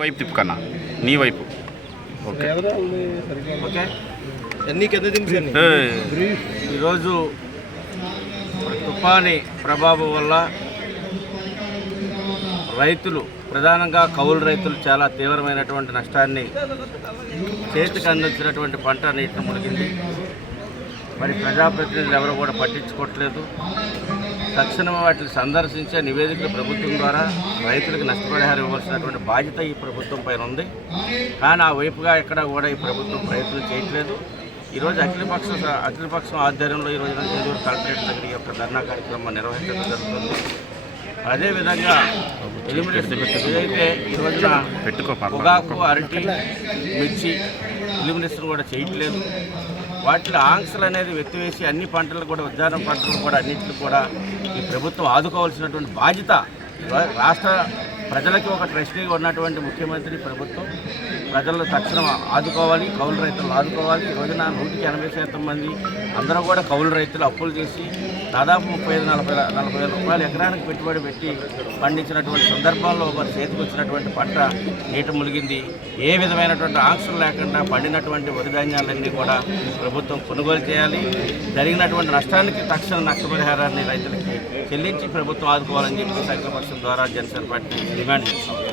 వైపు తిప్పుకన్నా నీ వైపు. ఓకే. ఓకే. ఈరోజు తుఫాని ప్రభావం వల్ల రైతులు ప్రధానంగా కౌలు రైతులు చాలా తీవ్రమైనటువంటి నష్టాన్ని చేతికి అందించినటువంటి పంట నీటిని మునిగింది. మరి ప్రజాప్రతినిధులు ఎవరు కూడా పట్టించుకోవట్లేదు. తక్షణం వాటిని సందర్శించే నివేదికలు ప్రభుత్వం ద్వారా రైతులకు నష్టపరిహారం ఇవ్వాల్సినటువంటి బాధ్యత ఈ ప్రభుత్వం పైన ఉంది. కానీ ఆ వైపుగా ఎక్కడ కూడా ఈ ప్రభుత్వం ప్రయత్నం చేయట్లేదు. ఈరోజు అఖిలపక్ష అఖిలపక్షం ఆధ్వర్యంలో ఈ రోజున నెల్లూరు కలెక్టరేట్ దగ్గర ఈ యొక్క ధర్నా కార్యక్రమం నిర్వహించడం జరుగుతుంది. అదేవిధంగా ఏదైతే ఈ రోజున పెట్టుకో. పొగాకు అరటి మిర్చి ఎలిమినేషన్ కూడా చేయట్లేదు. వాటిలో ఆంక్షలు అనేది వెత్తివేసి అన్ని పంటలు కూడా ఉద్యాన పంటలు కూడా అన్నింటిని కూడా ఈ ప్రభుత్వం ఆదుకోవాల్సినటువంటి బాధ్యత రాష్ట్ర ప్రజలకి ఒక ట్రస్టీగా ఉన్నటువంటి ముఖ్యమంత్రి ప్రభుత్వం. ప్రజలను తక్షణం ఆదుకోవాలి కౌలు రైతులను ఆదుకోవాలి. ఈ రోజున నూటికి ఎనభై శాతం మంది అందరూ కూడా కౌలు రైతులు అప్పులు చేసి దాదాపు ముప్పై ఐదు నలభై నలభై వేల రూపాయలు ఎకరానికి పెట్టుబడి పెట్టి పండించినటువంటి సందర్భంలో వారి చేతికి వచ్చినటువంటి పంట నీట ములిగింది ఏ విధమైనటువంటి ఆంక్షలు లేకుండా పండినటువంటి వరి ధాన్యాలన్నీ కూడా ప్రభుత్వం కొనుగోలు చేయాలి. జరిగినటువంటి నష్టానికి తక్షణ నష్టపరిహారాన్ని రైతులకి చెల్లించి ప్రభుత్వం ఆదుకోవాలని చెప్పి సంఘపక్షం ద్వారా జనసేన పార్టీ డిమాండ్ చేస్తాం